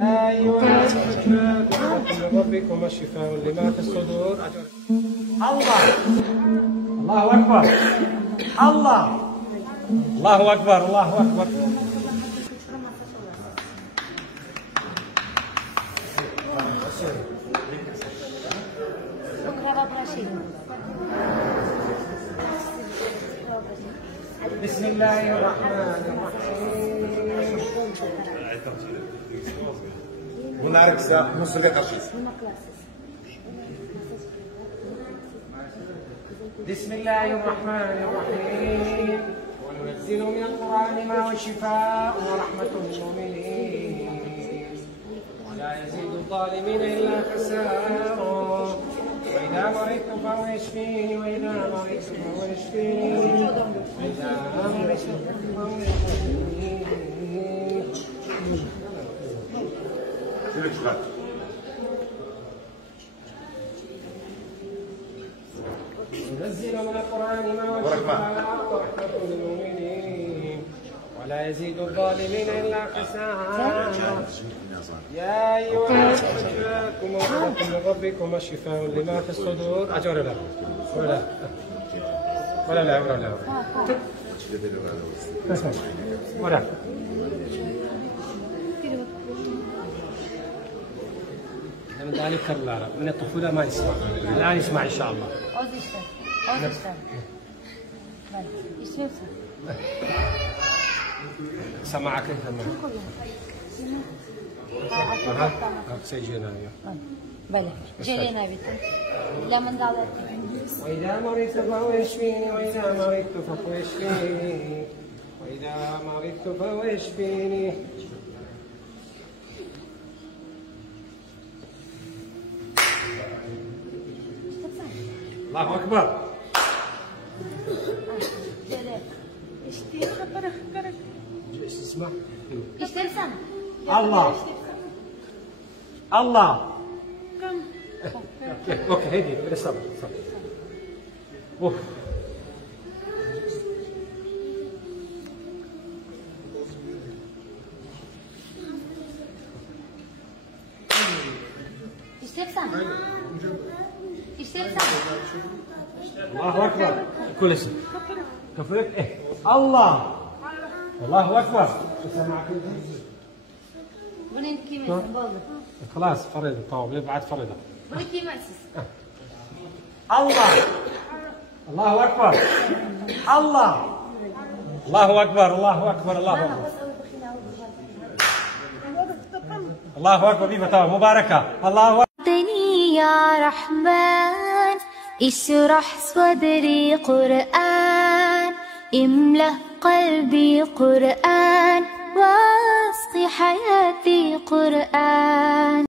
أيها الشفاء من ربكم الشفاء لما في الصدور. الله الله أكبر، الله الله أكبر، الله أكبر. بسم الله الرحمن الرحيم. Bunlar kısa, musulya karşıyız. بسم الله الرحمن الرحيم. وننزل من القرآن ما هو شفاء ورحمة للمؤمنين ولا يزيد الظالمين إلا خسارا. وإذا مرضت فهو يشفيني وإذا مرضت فهو يشفيني وإذا مرضت فهو يشفيني. ننزل من القرآن ما هو شفاء ورحمة للمؤمنين ولا يزيد الظالمين إلا خسارا. يا أيها الناس جاءكم موعظة من ربكم وشفاء لما في الصدور. أجر لا ولا ولا لا ولا لا ولا من ذلك من الطفولة ما يسمع، الآن يسمع إن شاء الله. سمعك أنت وإذا مرضت فهو يشفيني وإذا مرضت فهو يشفيني وإذا مرضت فهو يشفيني. الله أكبر. اسمع الله الله. اوكي هدي صبر صبر. اوف الله أكبر. كل اسم كفرت إيه الله الله أكبر. خلاص فريضة طاوب لي بعد فريضة. الله الله أكبر، الله الله أكبر، الله أكبر، الله أكبر، الله أكبر. بيبة مباركة. الله يا رحمن اشرح صدري قرآن، املأ قلبي قرآن، واسق حياتي قرآن.